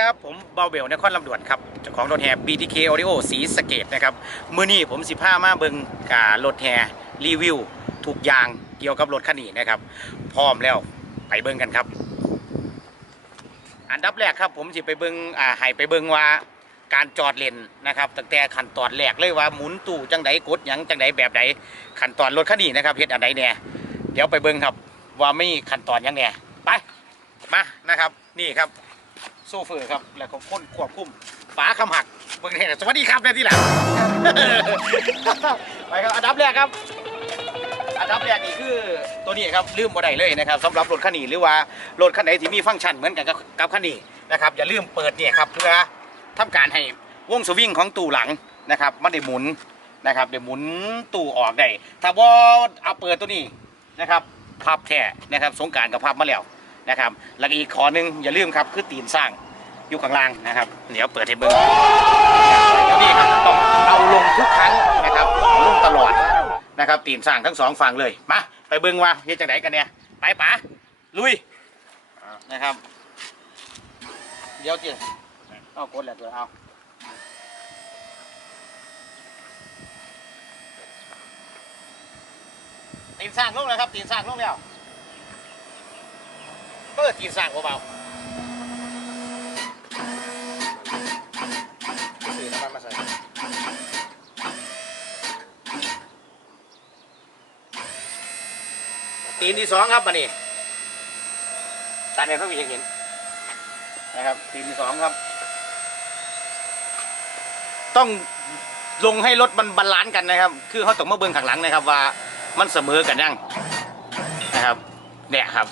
าเบลนครลำดวนครับเจ้าของรถแห่ BTK Audio สีสเกตนะครับมือนี้ผมสิพามาเบิงการถแห่รีวิวทุกยางเกี่ยวกับรถคันนี้นะครับ พร้อมแล้วไปเบิงกันครับ อันดับแรกครับผมสิไปเบิงอ่าให้ไปเบิงว่าการจอดเลนนะครับตั้งแต่ขั้นตอนแรกเลยว่าหมุนตู้จังไดกดหยังจังไดแบบใดขั้นตอนรถคันนี้นะครับเฮ็ดอันใดเนี่ยเดี๋ยวไปเบิงครับว่าไมีขั้นตอนยังเนี่ยไปมานะครับ นี่ครับ โซเฟอร์ครับ แล้วก็คนควบคุมฝาคำหักเบิ่งเห็นสวัสดีครับเนี่ที่หลังไปครับอันดับแรกครับอันดับแรกนี่คือตัวนี้ครับลืมบ่ได้เลยนะครับสำหรับรถคันนี้หรือว่ารถคันไหนที่มีฟังก์ชันเหมือนกันกับกับคันนี้นะครับอย่าลืมเปิดเนี่ยครับเพื่อทำการให้วงสวิงของตู้หลังนะครับมันได้หมุนนะครับได้หมุนตู้ออกได้ถ้าว่าเอาเปิดตัวนี้นะครับพับแท้นะครับสงการกับพับมาแล้ว นะครับ แล้วก็อีกขอหนึงอย่าลืมครับคือตีนสร้างอยู่ข้างล่างนะครับ เดี๋ยวเปิดให้เบิ่งเดี๋ยวนี้ครับต้องเอาลงทุกครั้งนะครับเอาลงตลอดนะครับตีนสร้างทั้งสองฝั่งเลยมาไปเบิ้งว่าเฮ็ดจังไดกันเนี่ยไปป๋าลุยนะครับ เดี๋ยวเจียเอากดแหละตัวเอาตีนสร้างลงเลยครับตีนสร้างลงแล้ว เปิดตีนสร้างเบาๆซื้อน้ำมันมาใส่ตีนที่สองครับมานี่ตาเนี่ยเขามีเห็นนะครับ ตีนที่สองครับ ต้องลงให้รถมันบาลานซ์กันนะครับ คือเขาต้องมาเบิ่งข้างหลังนะครับว่ามันเสมอกันยังนะครับเนี่ยครับ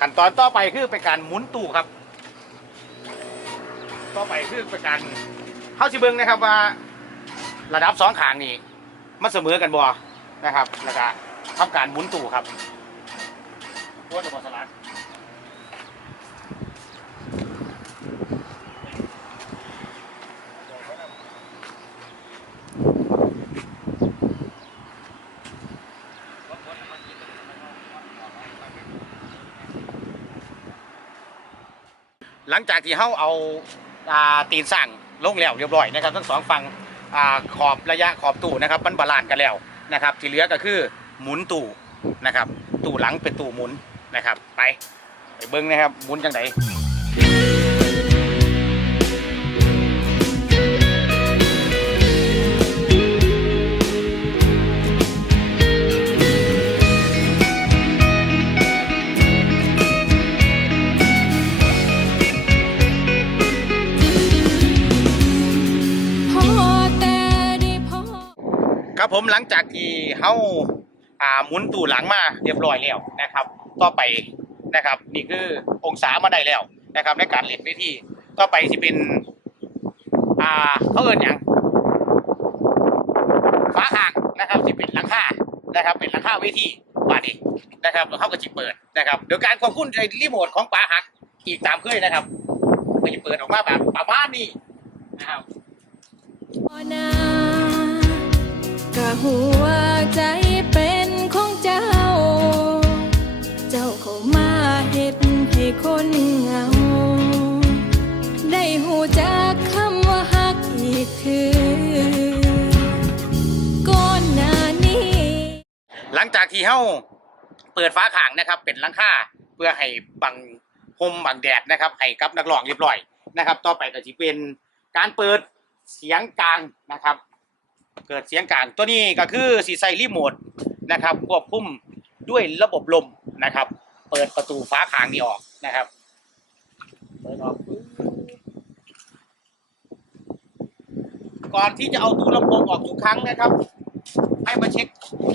ขั้นตอนต่อไปคือเป็นการหมุนตู้ครับ ต่อไปคือเป็นการเข้าสิเบิงนะครับว่า ระดับสองขางนี่มันเสมอกันบ่นะครับแล้วก็ทำการหมุนตู้ครับโคตรบอสลัด ลังจากที่เฮาเอาตีนสั่งลงแล้วเรียบร้อยนะครับทั้งสองฝั่งอขอบระยะขอบตู้นะครับมันบาลานซ์กันแล้วนะครับ ที่เหลือก็คือหมุนตู้นะครับ ตู้หลังเป็นตู้หมุนนะครับ ไปไปเบิ้งนะครับหมุนจังไหน ครับผมหลังจากที่เฮาอ่าหมุนตู้หลังมาเรียบร้อยแล้วนะครับ ต่อไปนะครับ นี่คือองศามาได้แล้วนะครับ ในการเล่นเวทีต่อไปสิเป็น อ่าเขาเอิ้นหยังฟ้าห่างนะครับสิเป็นหลังคานะครับ เป็นหลังคาเวทีบาดนี้นะครับเขาก็จะเปิดนะครับเดี๋ยวการควบคุมในรีโมทของปลาหักอีกตามเคยนะครับก็จะเปิดออกมาแบบประมาณนี้นะครับ นาหัวใจเป็นของเจ้า เจ้าเข้ามาเฮ็ดให้คนเหงา ได้หูจักคำว่าฮักอีกคือ ก่อนหน้านี้ หลังจากที่เฮาเปิดฟ้าข่างนะครับ เป็นหลังค่าเพื่อให้บังพมบังแดดนะครับ ให้กับนักร้องเรียบร้อยนะครับ ต่อไปก็จะเป็นการเปิดเสียงกลางนะครับ เกิดเสียงกลางตัวนี้ก็คือสีไซรีโมทนะครับควบคุมด้วยระบบลมนะครับ เปิดประตูฟ้าข่างนี้ออกนะครับเปิดออกก่อนที่จะเอาตู้ลำโพงออกทุกครั้งนะครับ ให้มาเช็ค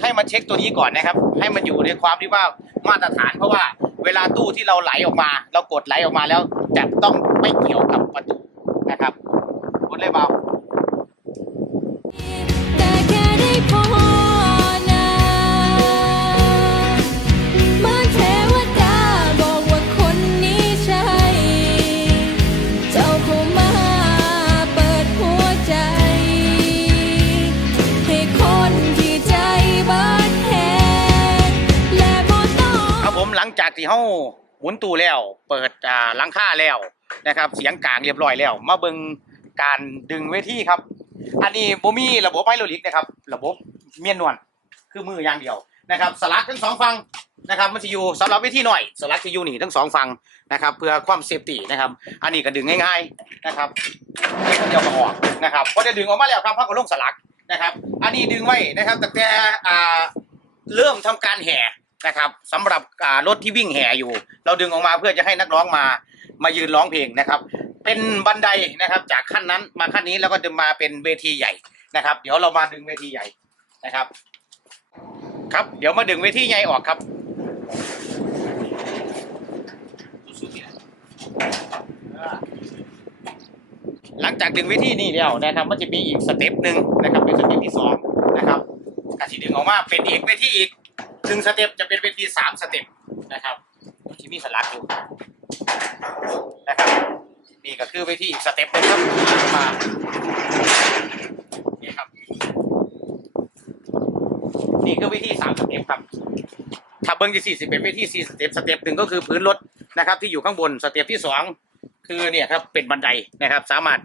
ให้มาเช็คตัวนี้ก่อนนะครับ ให้มันอยู่ในความที่ว่ามาตรฐาน เพราะว่าเวลาตู้ที่เราไหลออกมา เรากดไหลออกมาแล้วจะต้องไม่เกี่ยวกับประตูนะครับกดเลยเบา ที่เฮาหมุนตู้แล้ว เปิดอ่าหลังคาแล้วนะครับ เสียงกลางเรียบร้อยแล้ว มาเบิงการดึงเวทีครับ อันนี้บ่มีระบบไฮโดรลิกนะครับ ระบบเมียนนวลคือมืออย่างเดียวนะครับ สลักทั้งสองฝั่งนะครับมันจะอยู่สำหรับเวทีหน่อย สลักจะอยู่นี่ทั้งสองฝั่งนะครับ เพื่อความเซฟตี้นะครับ อันนี้ก็ดึงง่ายๆนะครับเดียวก็ออกนะครับพอจะดึงออกมาแล้วครับพักก็ลงสลักนะครับ อันนี้ดึงไว้นะครับตั้งแต่อ่เริ่มทำการแห่ นะครับสำหรับรถที่วิ่งแห่อยู่ เราดึงออกมาเพื่อจะให้นักร้องมามายืนร้องเพลงนะครับ เป็นบันไดนะครับ จากขั้นนั้นมาขั้นนี้แล้วก็ดึงมาเป็นเวทีใหญ่นะครับ เดี๋ยวเรามาดึงเวทีใหญ่นะครับ ครับเดี๋ยวมาดึงเวทีใหญ่ออกครับหลังจากดึงวิธีนี้แล้วนะครับมันจะมีอีกสเต็ปหนึ่งนะครับเป็นสเต็ปที่สองนะครับกาสิดึงออกมาเป็นอีกเวทีอีก หนึ่งสเต็ปจะเป็นเวทีสามสเต็ปนะครับที่มีสลักอยู่นะครับนี่ก็คือเวทีอีกสเต็ปนึงครับมานี่ครับ นี่คือเวทีสามสเต็ปครับถ้าเบิ้งที่สี่สิบเป็นเวทีสี่สเต็ปสเต็ปหนึ่งก็คือพื้นรถนะครับ ที่อยู่ข้างบนสเต็ปที่สองคือเนี่ยครับเป็นบันไดนะครับ สามารถ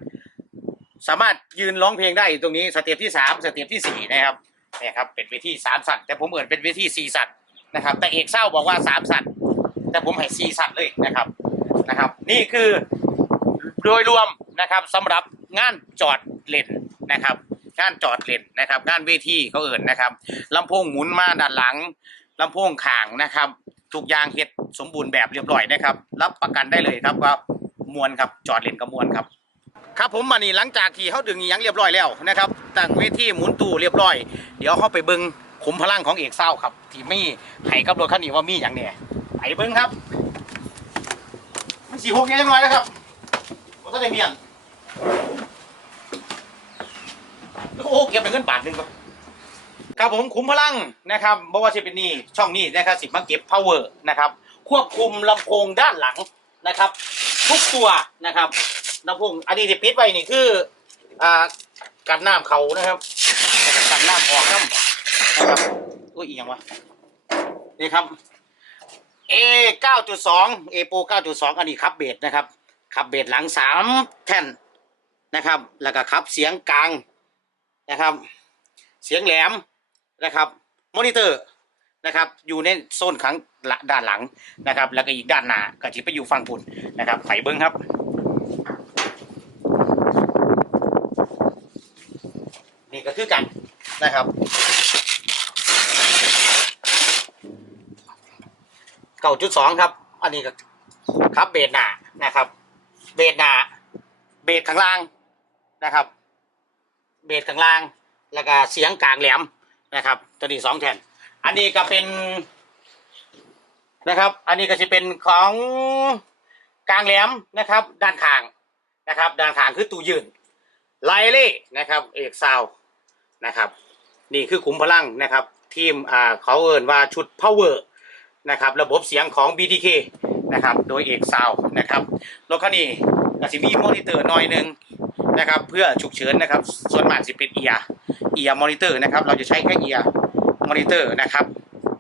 สามารถยืนร้องเพลงได้ตรงนี้สเต็ปที่สามสเต็ปที่สี่นะครับ เนี่ยครับเป็นเวทีสามสัตว์แต่ผมเอ่นเป็นเวทีสี่สัตว์นะครับ แต่เอกเศร้าบอกว่าสามสัตว์แต่ผมให้สี่สัตว์เลยนะครับนะครับ นี่คือโดยรวมนะครับสำหรับงานจอดเลนนะครับ งานจอดเลนนะครับงานเวทีเขาเอ่นนะครับลำโพงหมุนมาด้านหลังลำโพงข่างนะครับทุกอย่างเฮ็ดสมบูรณ์แบบเรียบร้อยนะครับ รับประกันได้เลยครับว่ามวนครับจอดเลนกับมวนครับ ครับผมมานี่หลังจากที่เขาดึงยังเรียบร้อยแล้วนะครับตั้งเวทีหมุนตู้เรียบร้อย เดี๋ยวเขาไปเบิ้งขุมพลังของเอกเศร้าครับ ที่มีให้กับรถคันนี้ว่ามีอย่างเนี่ยไปเบิ้งครับมันสี่หกเนี่ยยังไงนะครับผมต้องได้เมียนโอ้เก็บเป็นเงินบาทหนึ่งครับครับผมขุมพลังนะครับบอกว่าจะเป็นนี่ช่องนี้นะครับสิบมาเก็บ power นะครับควบคุมลำโพงด้านหลังนะครับ ทุกตัวนะครับ ลำโพงอันนี้ที่ปิดไว้นี่คือ อ่ากันน้ำเขานะครับกันน้ำออกน้ำนะครับอุ้ยอีกอย่างวะนี่ครับ A 9.2 A Pro 9.2 อันนี้ครับเบสนะครับขับเบสหลังสามแท่นนะครับ แล้วก็ขับเสียงกลางนะครับ เสียงแหลมนะครับมอนิเตอร์นะครับ อยู่ในโซนขังละด้านหลังนะครับ แล้วก็อีกด้านหน้าก็จะไปอยู่ฝั่งปุ่นนะครับไฟเบิ้งครับ ก็คือกันนะครับเก้าจุดสองครับ อันนี้ก็ครับเบสหนานะครับ เบสหนาเบสข้างล่างนะครับ เบสข้างล่าง แล้วก็เสียงกลางแหลมนะครับ ตัวนี้สองแผ่น อันนี้ก็เป็นนะครับ อันนี้ก็จะเป็นของกลางแหลมนะครับ ด้านข้างนะครับ ด้านข้างคือตู้ยืนไลเล่นะครับ เอกซาว นะครับ นี่คือขุมพลังนะครับ ทีมอ่าเขาเอ่นว่าชุด power นะครับ ระบบเสียงของ BTK นะครับ โดยเอกซาวนะครับรถคันนี้ก็จะมีมอนิเตอร์หน่อยหนึ่งนะครับเพื่อฉุกเฉินนะครับ ส่วนมากจะเป็นเอียเอียมอนิเตอร์นะครับ เราจะใช้แค่เอียมอนิเตอร์นะครับ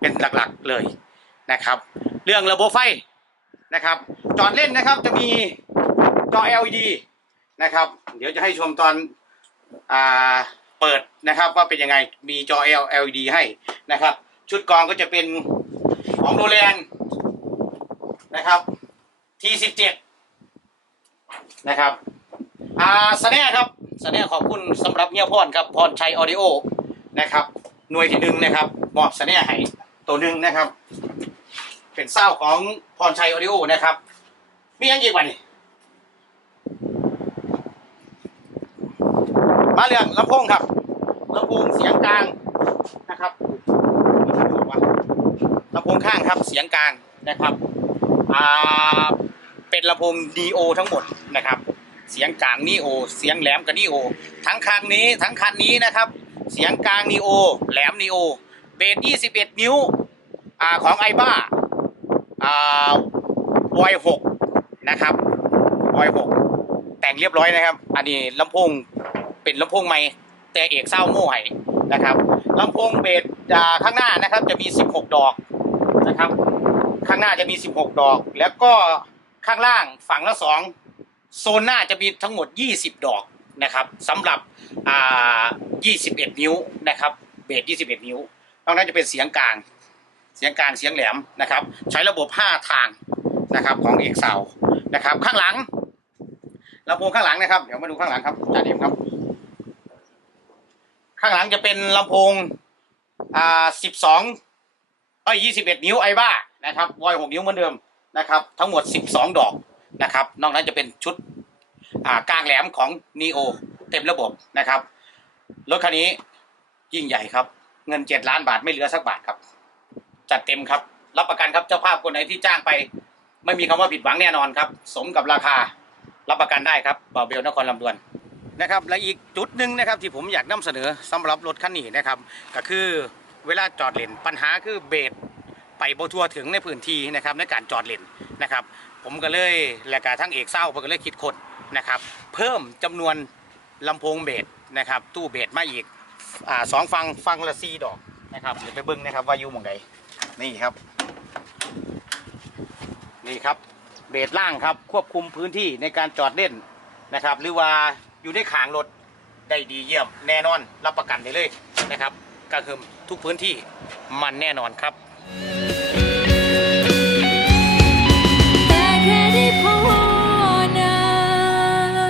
เป็นหลักๆเลยนะครับ เรื่องระบบไฟนะครับ จอดเล่นนะครับจะมีจอ LED นะครับ เดี๋ยวจะให้ชมตอนอ่า เปิดนะครับว่าเป็นยังไงมีจอ LED ให้นะครับ ชุดกรองก็จะเป็นของโรแลนนะครับ T17 นะครับอ่าสแนครับสแนขอบคุณสำหรับเงียพรครับพรชัยออดิโอนะครับ หน่วยที่หนึ่งนะครับมอบสแนให้ตัวหนึ่งนะครับ เป็นเศร้าของพรชัยออดิโอนะครับ มีอันยี่กว่านี่ มาเรื่องลำโพงครับลำโพงเสียงกลางนะครับลำโพงข้างครับเสียงกลางนะครับอ่าเป็นลำโพงดีโอทั้งหมดนะครับ เสียงกลางนีโอเสียงแหลมกับนีโอทั้งคันนี้ทั้งคันนี้นะครับ เสียงกลางนีโอแหลมนีโอเบส21 นิ้วอของไอบ้าอ่าวอยหกนะครับวอยหกแต่งเรียบร้อยนะครับ อันนี้ลำโพง เป็นลำโพงใหม่แต่เอกเศร้าโม่ไห้นะครับลำโพงเบสข้างหน้านะครับจะมี 16 ดอกนะครับ ข้างหน้าจะมี 16 ดอก แล้วก็ข้างล่างฝั่งละสองโซนหน้าจะมีทั้งหมด 20 ดอกนะครับสำหรับอ่า21 นิ้วนะครับเบส21 นิ้วนอกนั้นจะเป็นเสียงกลาง เสียงกลางเสียงแหลมนะครับ ใช้ระบบ 5 ทางนะครับของเอกเสานะครับ ข้างหลังลำโพงข้างหลังนะครับ เดี๋ยวมาดูข้างหลังครับจ่าเดียมครับ ข้างหลังจะเป็นลำโพงอ่า12เอ้ย21นิ้วไอบ้านะครับวอย6นิ้วเหมือนเดิมนะครับ ทั้งหมด12ดอกนะครับ นอกนั้นจะเป็นชุดอ่ากลางแหลมของ neo เต็มระบบนะครับรถคันนี้ยิ่งใหญ่ครับ เงิน7ล้านบาทไม่เหลือสักบาทครับ จัดเต็มครับ รับประกันครับเจ้าภาพคนไหนที่จ้างไป ไม่มีคำว่าผิดหวังแน่นอนครับ สมกับราคารับประกันได้ครับบ่าวเบลนครลำดวน นะครับและอีกจุดหนึ่งนะครับที่ผมอยากนำเสนอสำหรับรถคันนี้นะครับก็คือเวลาจอดเลนปัญหาคือเบรไปบทัวถึงในพื้นที่นะครับในการจอดเลนนะครับ ผมก็เลยและการทั้งเอกเศร้าผมก็เลยคิดคนนะครับเพิ่มจำนวนลำโพงเบสนะครับตู้เบสมาอีกอ่าสองฟังฟังละซีดอกนะครับเดี๋ยวไปเบิ้งนะครับว่าอยู่หมองใดนี่ครับ นี่ครับเบสล่างครับควบคุมพื้นที่ในการจอดเล่นนะครับ หรือว่า อยู่ในขางรถได้ดีเยี่ยมแน่นอนรับประกันได้เลยนะครับก็คือทุกพื้นที่มันแน่นอนครับแต่แค่ได้พอนะ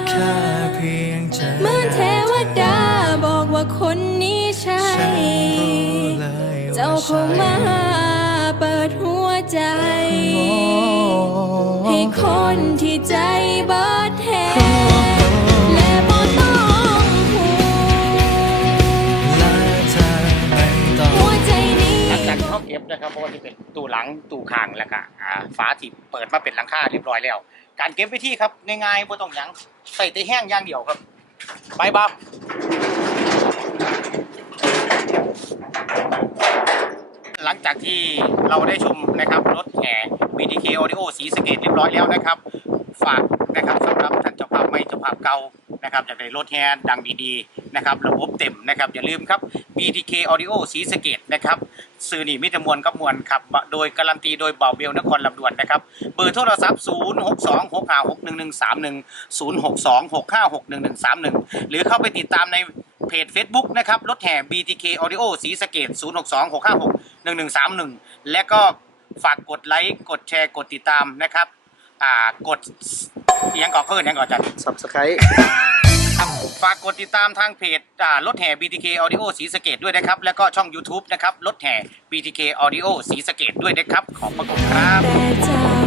แค่เพียงเธอเหมือนเทวดาบอกว่าคนนี้ใช่ฉันรู้เลยว่าเจ้าเข้ามาเปิดหัวใจ ให้คนที่ใจเบิดแทแราะว่าที่เป็นตู้หลังตู้คางแล้วก็อ่าฝาที่เปิดมาเป็นหลังคาเรียบร้อยแล้ว การเก็บวิธีครับง่ายๆบ่ต้องหยังใส่แต่แห้งอย่างเดียวครับไปบับหลังจากที่เราได้ชมนะครับรถแห่ BTK Audio สีสเกตเรียบร้อยแล้วนะครับ ฝากนะครับสำหรับท่านเจ้าภาพไม่เจ้าภาพเก่านะครับอยากได้รถแฮนดังดีๆ นะครับระบบเต็มนะครับอย่าลืมครับ BTK Audio สีสเกตนะครับสื่อนี่มิตรมวลกับมวลครับ โดยการันตีโดยเบาเบลนครลำดวนนะครับ เบอร์โทรศัพท์ 0 6 2 6 5 6 1 1 3 1 0 6 2 6 5 6 1 1 3 1 หรือเข้าไปติดตามในเพจ Facebook นะครับ รถแห่ BTK Audio สีสเกต 0 6 2 6 5 6 1 1 3 1 และก็ฝากกดไลค์ กดแชร์ กดติดตามนะครับ อ่ากดเอียงก่อนเพิ่นเอียงก่อนจัด subscribe น subscribe ครับฝากกดติดตามทางเพจอ่ารถแห่ BTK Audio สีสะเกตด้วยนะครับ แล้วก็ช่อง YouTube นะครับ รถแห่ BTK Audio สีสะเกตด้วยนะครับ ขอบพระคุณครับ แต่ใจ